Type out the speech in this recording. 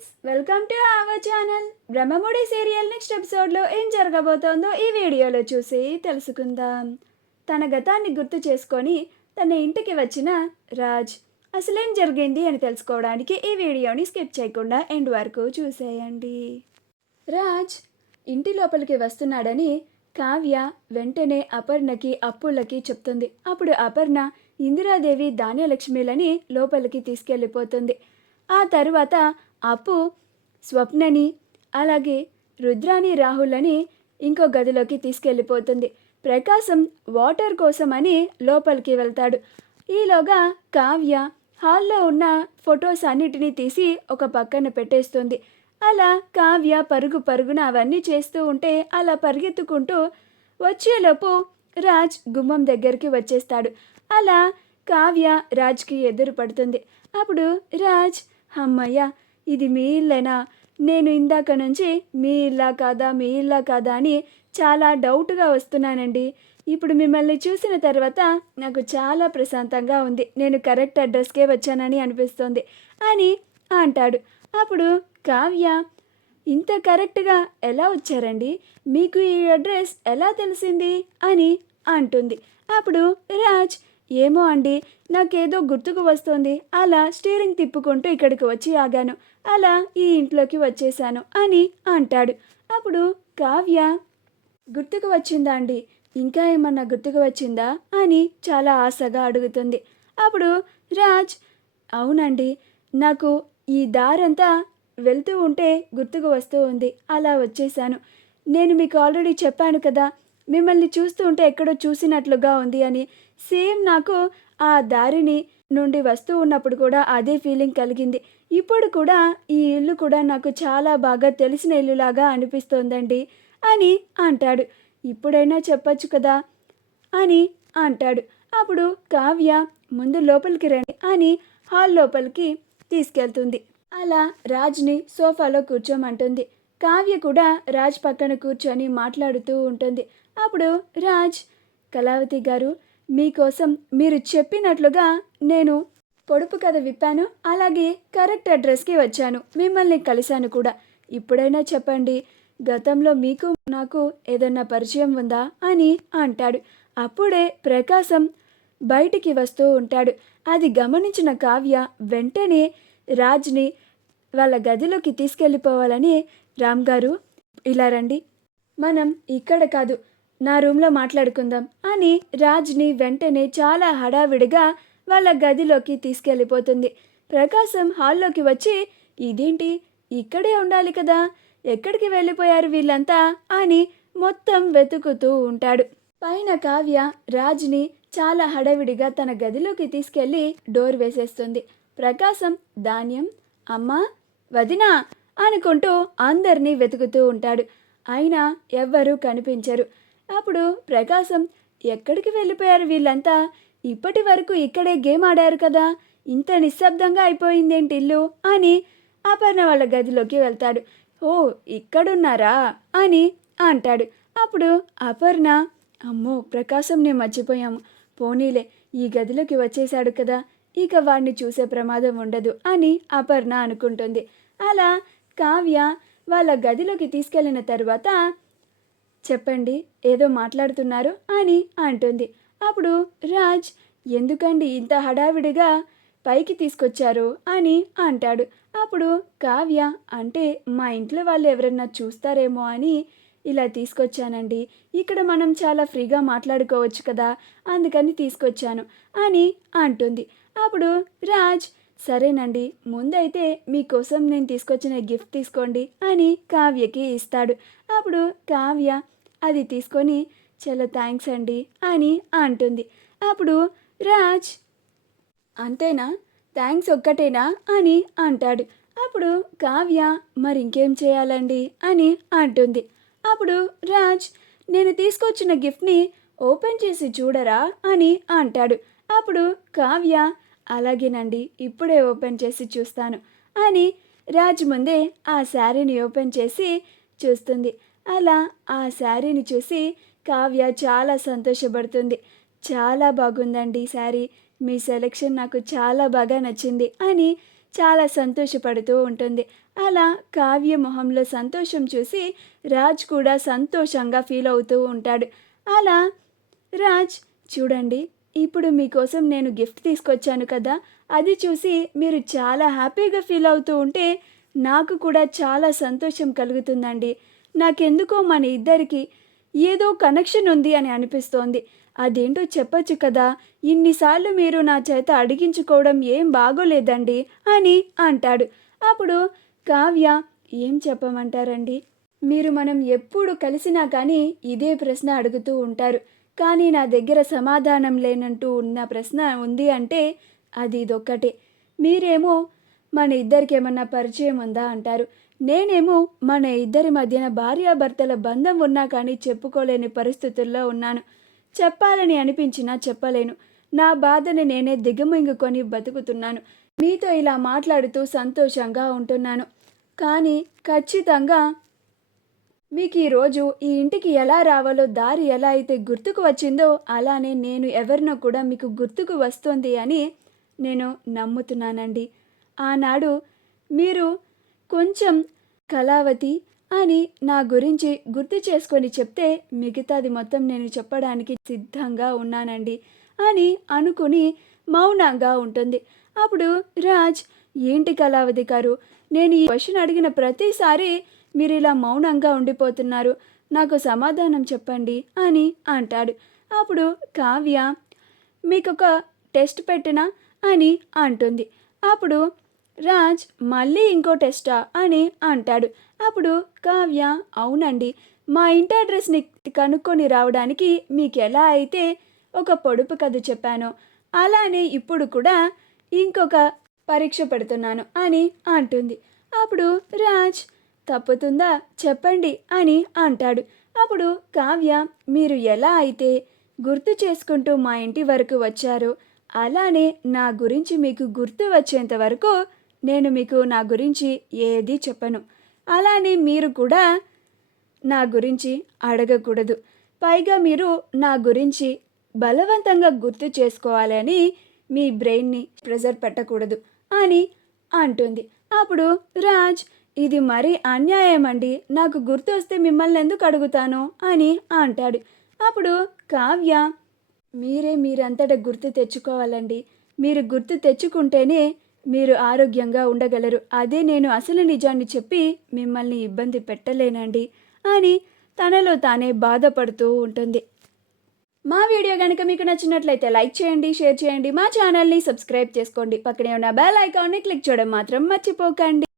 Friends, welcome to our channel. Brahmamudi serial next ఎపిసోడ్లో ఏం జరగబోతోందో ఈ వీడియోలో చూసి తెలుసుకుందాం. తన గతాన్ని గుర్తు చేసుకొని తన ఇంటికి వచ్చిన రాజ్ అసలేం జరిగింది అని తెలుసుకోవడానికి ఈ వీడియోని స్కిప్ చేయకుండా ఎండ్ వరకు చూసేయండి. రాజ్ ఇంటి లోపలికి వస్తున్నాడని కావ్య వెంటనే అపర్ణకి అప్పులకి చెప్తుంది. అప్పుడు అపర్ణ ఇందిరాదేవి ధాన్యలక్ష్మిలని లోపలికి తీసుకెళ్ళిపోతుంది. ఆ తరువాత అప్పు స్వప్నని అలాగే రుద్రాని రాహులని ఇంకో గదిలోకి తీసుకెళ్ళిపోతుంది. ప్రకాశం వాటర్ కోసమని లోపలికి వెళ్తాడు. ఈలోగా కావ్య హాల్లో ఉన్న ఫొటోస్ అన్నిటినీ తీసి ఒక పక్కన పెట్టేస్తుంది. అలా కావ్య పరుగున అవన్నీ చేస్తూ ఉంటే అలా పరిగెత్తుకుంటూ వచ్చేలోపు రాజ్ గుమ్మం దగ్గరికి వచ్చేస్తాడు. అలా కావ్య రాజ్కి ఎదురు పడుతుంది. అప్పుడు రాజ్, అమ్మయ్య, ఇది మీ ఇల్లేనా? నేను ఇందాక నుంచి మీ ఇల్లా కాదా అని చాలా డౌట్గా వస్తున్నానండి. ఇప్పుడు మిమ్మల్ని చూసిన తర్వాత నాకు చాలా ప్రశాంతంగా ఉంది. నేను కరెక్ట్ అడ్రస్కే వచ్చానని అనిపిస్తోంది అని అంటాడు. అప్పుడు కావ్య, ఇంత కరెక్ట్గా ఎలా వచ్చారండి? మీకు ఈ అడ్రస్ ఎలా తెలిసింది అని అంటుంది. అప్పుడు రాజ్, ఏమో అండి, నాకేదో గుర్తుకు వస్తుంది. అలా స్టీరింగ్ తిప్పుకుంటూ ఇక్కడికి వచ్చి ఆగాను. అలా ఈ ఇంట్లోకి వచ్చేసాను అని అంటాడు. అప్పుడు కావ్య, గుర్తుకు వచ్చిందా అండి? ఇంకా ఏమన్నా గుర్తుకు వచ్చిందా అని చాలా ఆశగా అడుగుతుంది. అప్పుడు రాజ్, అవునండి, నాకు ఈ దారంతా వెళ్తూ ఉంటే గుర్తుకు వస్తూ ఉంది. అలా వచ్చేసాను. నేను మీకు ఆల్రెడీ చెప్పాను కదా, మిమ్మల్ని చూస్తూ ఉంటే ఎక్కడో చూసినట్లుగా ఉంది అని. సేమ్ నాకు ఆ దారిని నుండి వస్తూ ఉన్నప్పుడు కూడా అదే ఫీలింగ్ కలిగింది. ఇప్పుడు కూడా ఈ ఇల్లు కూడా నాకు చాలా బాగా తెలిసిన ఇల్లులాగా అనిపిస్తోందండి అని అంటాడు. ఇప్పుడైనా చెప్పచ్చు కదా అని అంటాడు. అప్పుడు కావ్య, ముందు లోపలికి రండి అని హాల్ లోపలికి తీసుకెళ్తుంది. అలా రాజ్ని సోఫాలో కూర్చోమంటుంది. కావ్య కూడా రాజ్ పక్కన కూర్చొని మాట్లాడుతూ ఉంటుంది. అప్పుడు రాజ్, కళావతి గారు, మీకోసం మీరు చెప్పినట్లుగా నేను పొడుపు కథ విప్పాను. అలాగే కరెక్ట్ అడ్రస్కి వచ్చాను. మిమ్మల్ని కలిశాను కూడా. ఇప్పుడైనా చెప్పండి, గతంలో మీకు నాకు ఏదన్నా పరిచయం ఉందా అని అంటాడు. అప్పుడే ప్రకాశం బయటికి వస్తూ ఉంటాడు. అది గమనించిన కావ్య వెంటనే రాజ్ని వాళ్ళ గదిలోకి తీసుకెళ్ళిపోవాలని, రామ్ గారు ఇలా రండి, మనం ఇక్కడ కాదు నా రూమ్లో మాట్లాడుకుందాం అని రాజ్ని వెంటనే చాలా హడావిడిగా వాళ్ళ గదిలోకి తీసుకెళ్ళిపోతుంది. ప్రకాశం హాల్లోకి వచ్చి, ఇదేంటి, ఇక్కడే ఉండాలి కదా, ఎక్కడికి వెళ్ళిపోయారు వీళ్ళంతా అని మొత్తం వెతుకుతూ ఉంటాడు. పైన కావ్య రాజ్ని చాలా హడావిడిగా తన గదిలోకి తీసుకెళ్ళి డోర్ వేసేస్తుంది. ప్రకాశం ధాన్యం, అమ్మా, వదినా అనుకుంటూ అందరినీ వెతుకుతూ ఉంటాడు. అయినా ఎవ్వరూ కనిపించరు. అప్పుడు ప్రకాశం, ఎక్కడికి వెళ్ళిపోయారు వీళ్ళంతా? ఇప్పటి వరకు ఇక్కడే గేమ్ ఆడారు కదా, ఇంత నిశ్శబ్దంగా అయిపోయిందేంటి ఇల్లు అని అపర్ణ వాళ్ళ గదిలోకి వెళ్తాడు. ఓ, ఇక్కడున్నారా అని అంటాడు. అప్పుడు అపర్ణ, అమ్మో ప్రకాశంని మర్చిపోయాము, పోనీలే ఈ గదిలోకి వచ్చేశాడు కదా, ఇక వాడిని చూసే ప్రమాదం ఉండదు అని అపర్ణ అనుకుంటుంది. అలా కావ్య వాళ్ళ గదిలోకి తీసుకెళ్ళిన తర్వాత, చెప్పండి, ఏదో మాట్లాడుతున్నారు అని అంటుంది. అప్పుడు రాజ్, ఎందుకండి ఇంత హడావిడిగా పైకి తీసుకొచ్చారు అని అంటాడు. అప్పుడు కావ్య, అంటే మా ఇంట్లో వాళ్ళు ఎవరన్నా చూస్తారేమో అని ఇలా తీసుకొచ్చానండి. ఇక్కడ మనం చాలా ఫ్రీగా మాట్లాడుకోవచ్చు కదా, అందుకని తీసుకొచ్చాను అని అంటుంది. అప్పుడు రాజ్, సరేనండి, ముందైతే మీకోసం నేను తీసుకొచ్చిన గిఫ్ట్ తీసుకోండి అని కావ్యకి ఇస్తాడు. అప్పుడు కావ్య అది తీసుకొని, చాలా థ్యాంక్స్ అండి అని అంటుంది. అప్పుడు రాజ్, అంతేనా, థ్యాంక్స్ ఒక్కటేనా అని అంటాడు. అప్పుడు కావ్య, మరి ఇంకేం చేయాలండి అని అంటుంది. అప్పుడు రాజ్, నేను తీసుకొచ్చిన గిఫ్ట్ని ఓపెన్ చేసి చూడరా అని అంటాడు. అప్పుడు కావ్య, అలాగేనండి, ఇప్పుడే ఓపెన్ చేసి చూస్తాను అని రాజ్ ముందే ఆ శారీని ఓపెన్ చేసి చూస్తుంది. అలా ఆ శారీని చూసి కావ్య చాలా సంతోషపడుతుంది. చాలా బాగుందండి శారీ, మీ సెలెక్షన్ నాకు చాలా బాగా నచ్చింది అని చాలా సంతోషపడుతూ ఉంటుంది. అలా కావ్య మొహంలో సంతోషం చూసి రాజ్ కూడా సంతోషంగా ఫీల్ అవుతూ ఉంటాడు. అలా రాజ్, చూడండి, ఇప్పుడు మీకోసం నేను గిఫ్ట్ తీసుకొచ్చాను కదా, అది చూసి మీరు చాలా హ్యాపీగా ఫీల్ అవుతూ ఉంటే నాకు కూడా చాలా సంతోషం కలుగుతుందండి. నాకెందుకో మన ఇద్దరికి ఏదో కనెక్షన్ ఉంది అని అనిపిస్తోంది. అదేంటో చెప్పొచ్చు కదా, ఇన్నిసార్లు మీరు నా చేత అడిగించుకోవడం ఏం బాగోలేదండి అని అంటాడు. అప్పుడు కావ్య, ఏం చెప్పమంటారండి, మీరు మనం ఎప్పుడు కలిసినా కానీ ఇదే ప్రశ్న అడుగుతూ ఉంటారు. కానీ నా దగ్గర సమాధానం లేనంటూ ఉన్న ప్రశ్న ఉంది అంటే అది ఇదొక్కటే. మీరేమో మన ఇద్దరికి ఏమన్నా పరిచయం ఉందా అంటారు. నేనేమో మన ఇద్దరి మధ్యన భార్యాభర్తల బంధం ఉన్నా కానీ చెప్పుకోలేని పరిస్థితుల్లో ఉన్నాను. చెప్పాలని అనిపించినా చెప్పలేను. నా బాధని నేనే దిగమింగుకొని బతుకుతున్నాను. మీతో ఇలా మాట్లాడుతూ సంతోషంగా ఉంటున్నాను. కానీ ఖచ్చితంగా మీకు ఈరోజు ఈ ఇంటికి ఎలా రావాలో దారి ఎలా అయితే గుర్తుకు వచ్చిందో అలానే నేను ఎవరినో కూడా మీకు గుర్తుకు వస్తుంది అని నేను నమ్ముతున్నానండి. ఆనాడు మీరు కొంచెం కళావతి అని నా గురించి గుర్తు చేసుకొని చెప్తే మిగతాది మొత్తం నేను చెప్పడానికి సిద్ధంగా ఉన్నానండి అని అనుకుని మౌనంగా ఉంటుంది. అప్పుడు రాజ్, ఏంటి కళావతి గారు, నేను ఈ క్వశ్చన్ అడిగిన ప్రతిసారి మీరు ఇలా మౌనంగా ఉండిపోతున్నారు, నాకు సమాధానం చెప్పండి అని అంటాడు. అప్పుడు కావ్య, మీకొక టెస్ట్ పెట్టినా అని అంటుంది. అప్పుడు రాజ్, మళ్ళీ ఇంకో టెస్టా అని అంటాడు. అప్పుడు కావ్య, అవునండి, మా ఇంటి అడ్రస్ని కనుక్కొని రావడానికి మీకు ఎలా అయితే ఒక పొడుపు కథ చెప్పానో అలానే ఇప్పుడు కూడా ఇంకొక పరీక్ష పెడుతున్నాను అని అంటుంది. అప్పుడు రాజ్, తప్పుతుందా చెప్పండి అని అంటాడు. అప్పుడు కావ్య, మీరు ఎలా అయితే గుర్తు చేసుకుంటూ మా ఇంటి వరకు వచ్చారో అలానే నా గురించి మీకు గుర్తు వచ్చేంత వరకు నేను మీకు నా గురించి ఏదీ చెప్పను. అలానే మీరు కూడా నా గురించి అడగకూడదు. పైగా మీరు నా గురించి బలవంతంగా గుర్తు చేసుకోవాలని మీ బ్రెయిన్ని ప్రెజర్ పెట్టకూడదు అని అంటుంది. అప్పుడు రాజ్, ఇది మరీ అన్యాయం అండి, నాకు గుర్తు వస్తే మిమ్మల్ని ఎందుకు అడుగుతాను అని అంటాడు. అప్పుడు కావ్య, మీరంతటా గుర్తు తెచ్చుకోవాలండి. మీరు గుర్తు తెచ్చుకుంటేనే మీరు ఆరోగ్యంగా ఉండగలరు. అదే నేను అసలు నిజాన్ని చెప్పి మిమ్మల్ని ఇబ్బంది పెట్టలేనండి అని తనలో తానే బాధపడుతూ ఉంటుంది. మా వీడియో కనుక మీకు నచ్చినట్లయితే లైక్ చేయండి, షేర్ చేయండి, మా ఛానల్ని సబ్స్క్రైబ్ చేసుకోండి. పక్కనే ఉన్న బెల్ ఐకాన్ని క్లిక్ చేయడం మాత్రం మర్చిపోకండి.